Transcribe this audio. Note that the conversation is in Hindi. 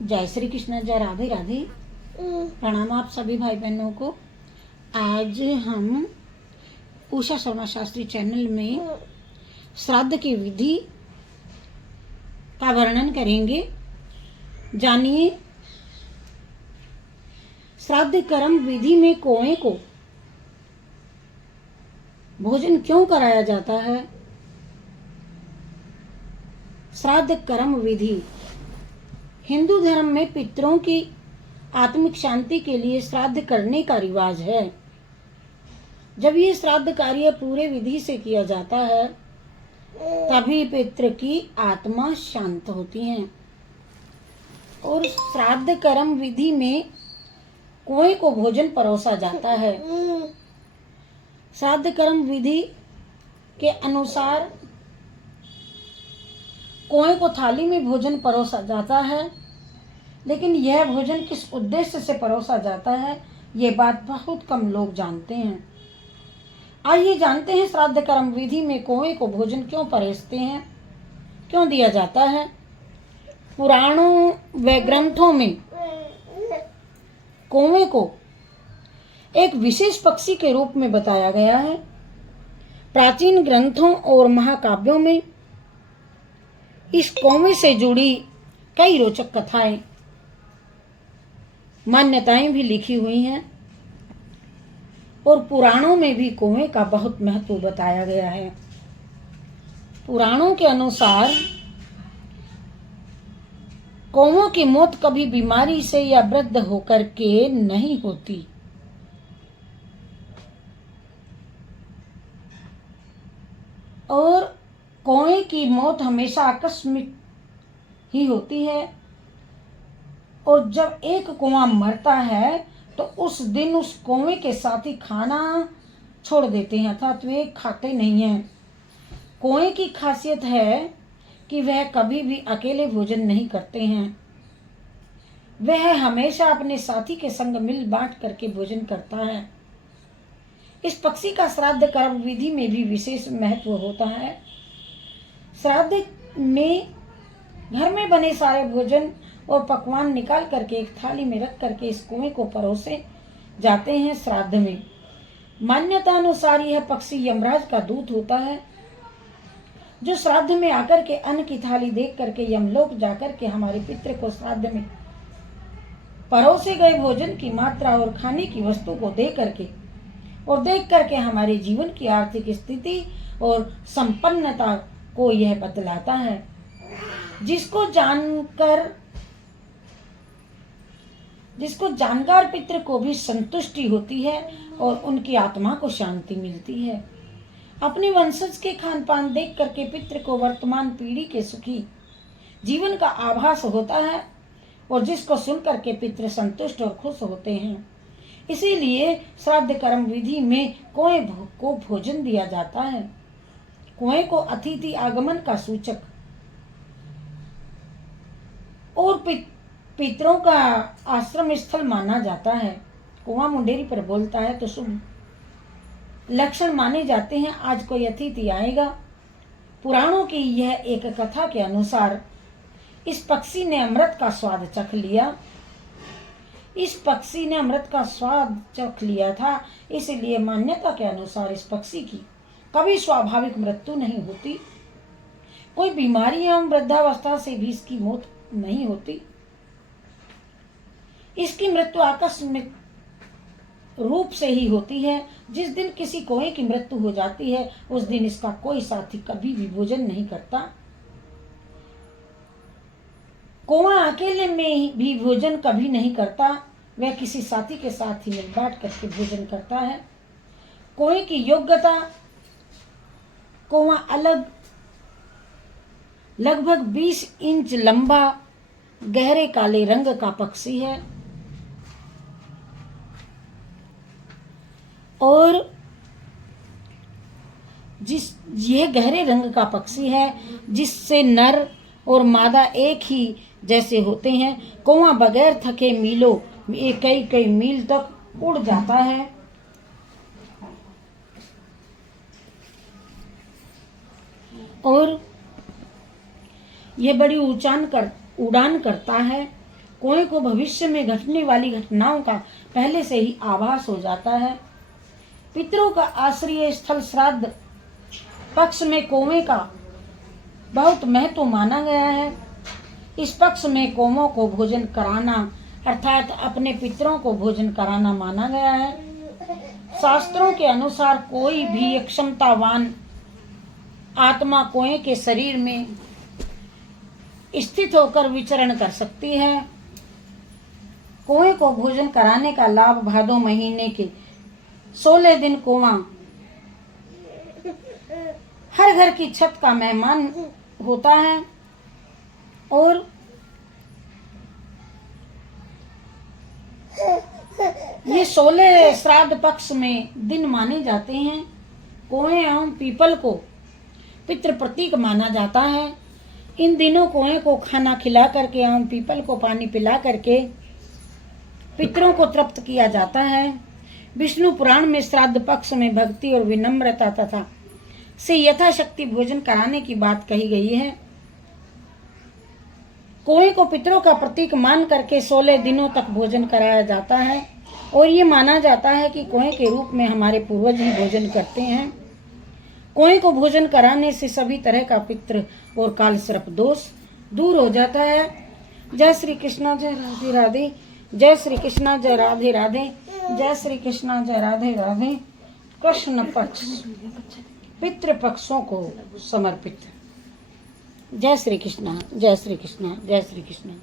जय श्री कृष्ण, जय राधे राधे। प्रणाम आप सभी भाई बहनों को। आज हम उषा शर्मा शास्त्री चैनल में श्राद्ध की विधि का वर्णन करेंगे। जानिए, श्राद्ध कर्म विधि में कौए को भोजन क्यों कराया जाता है। श्राद्ध कर्म विधि हिंदू धर्म में पितरों की आत्मिक शांति के लिए श्राद्ध करने का रिवाज है। जब ये श्राद्ध कार्य पूरे विधि से किया जाता है तभी पितृ की आत्मा शांत होती है। और श्राद्ध कर्म विधि में कौए को भोजन परोसा जाता है। श्राद्ध कर्म विधि के अनुसार कौए को थाली में भोजन परोसा जाता है, लेकिन यह भोजन किस उद्देश्य से परोसा जाता है ये बात बहुत कम लोग जानते हैं। आइए जानते हैं श्राद्ध कर्म विधि में कौए को भोजन क्यों परोसते हैं, क्यों दिया जाता है। पुराणों व ग्रंथों में कौए को एक विशेष पक्षी के रूप में बताया गया है। प्राचीन ग्रंथों और महाकाव्यों में इस कौवे से जुड़ी कई रोचक कथाएं, मान्यताएं भी लिखी हुई हैं और पुराणों में भी कौवे का बहुत महत्व बताया गया है। पुराणों के अनुसार कौवों की मौत कभी बीमारी से या वृद्ध होकर के नहीं होती। और कौए की मौत हमेशा आकस्मिक ही होती है। और जब एक कौवा मरता है तो उस दिन उस कौवे के साथी खाना छोड़ देते हैं, अर्थात वे खाते नहीं हैं। कौए की खासियत है कि वह कभी भी अकेले भोजन नहीं करते हैं। वह हमेशा अपने साथी के संग मिल बांट करके भोजन करता है। इस पक्षी का श्राद्ध कर्म विधि में भी विशेष महत्व होता है। श्राद्ध में घर में बने सारे भोजन और पकवान निकाल करके एक थाली में रख करके इस कौवे को परोसे जाते हैं। श्राद्ध में मान्यता अनुसार यह पक्षी यमराज का दूत होता है, जो श्राद्ध में आकर के अन्न की थाली देख करके यमलोक जाकर के हमारे पितृ को श्राद्ध में परोसे गए भोजन की मात्रा और खाने की वस्तु को दे करके और देख करके हमारे जीवन की आर्थिक स्थिति और संपन्नता को यह बतलाता है। जिसको जानकर पितृ को भी संतुष्टि होती है और उनकी आत्मा को शांति मिलती है। अपने वंशज के खान पान देख करके पितृ को वर्तमान पीढ़ी के सुखी जीवन का आभास होता है और जिसको सुन करके पितृ संतुष्ट और खुश होते हैं। इसीलिए श्राद्ध कर्म विधि में कौए को भोजन दिया जाता है। कौए को अतिथि आगमन का सूचक और पितरों का आश्रम स्थल माना जाता है। कौवा मुंडेरी पर बोलता है तो शुभ लक्षण माने जाते हैं। आज कोई अतिथि आएगा। पुराणों की यह एक कथा के अनुसार इस पक्षी ने अमृत का स्वाद चख लिया। इस पक्षी ने अमृत का स्वाद चख लिया था, इसलिए मान्यता के अनुसार इस पक्षी की कभी स्वाभाविक मृत्यु नहीं होती। कोई बीमारी एवं वृद्धावस्था से भी इसकी मौत नहीं होती। इसकी मृत्यु आकस्मिक रूप से ही होती है। जिस दिन किसी कौए की मृत्यु हो जाती है उस दिन इसका कोई साथी कभी भी भोजन नहीं करता। कौवा अकेले में भी भोजन कभी नहीं करता, वह किसी साथी के साथ ही मिल बांट करके भोजन करता है। कौए की योग्यता, कौवा लगभग 20 इंच लंबा गहरे काले रंग का पक्षी है और यह गहरे रंग का पक्षी है जिससे नर और मादा एक ही जैसे होते हैं। कौवा बगैर थके मीलों कई मील तक उड़ जाता है और यह बड़ी उड़ान करता है। कुएं को भविष्य में घटने वाली घटनाओं का पहले से ही आभास हो जाता है। पितरों का आश्रय स्थल श्राद्ध पक्ष में कुएं का बहुत महत्व माना गया है। इस पक्ष में कौमों को भोजन कराना अर्थात अपने पितरों को भोजन कराना माना गया है। शास्त्रों के अनुसार कोई भी क्षमतावान आत्मा कुएं के शरीर में स्थित होकर विचरण कर सकती है। कुएं को भोजन कराने का लाभ भादो महीने के 16 दिन कुआं हर घर की छत का मेहमान होता है और ये 16 श्राद्ध पक्ष में दिन माने जाते हैं। कुएं एवं पीपल को पितृ प्रतीक माना जाता है। इन दिनों कुएं को खाना खिला करके एवं पीपल को पानी पिला करके पितरों को तृप्त किया जाता है। विष्णु पुराण में श्राद्ध पक्ष में भक्ति और विनम्रता तथा से यथाशक्ति भोजन कराने की बात कही गई है। कुएं को पितरों का प्रतीक मान करके 16 दिनों तक भोजन कराया जाता है और ये माना जाता है कि कुएं के रूप में हमारे पूर्वज ही भोजन करते हैं। कुएं को भोजन कराने से सभी तरह का पितृ और काल सर्प दोष दूर हो जाता है। जय श्री कृष्णा, जय राधे राधे। जय श्री कृष्णा, जय राधे राधे। जय श्री कृष्णा, जय राधे राधे। कृष्ण पक्ष पितृ पक्षों को समर्पित। जय श्री कृष्णा, जय श्री कृष्णा, जय श्री कृष्णा।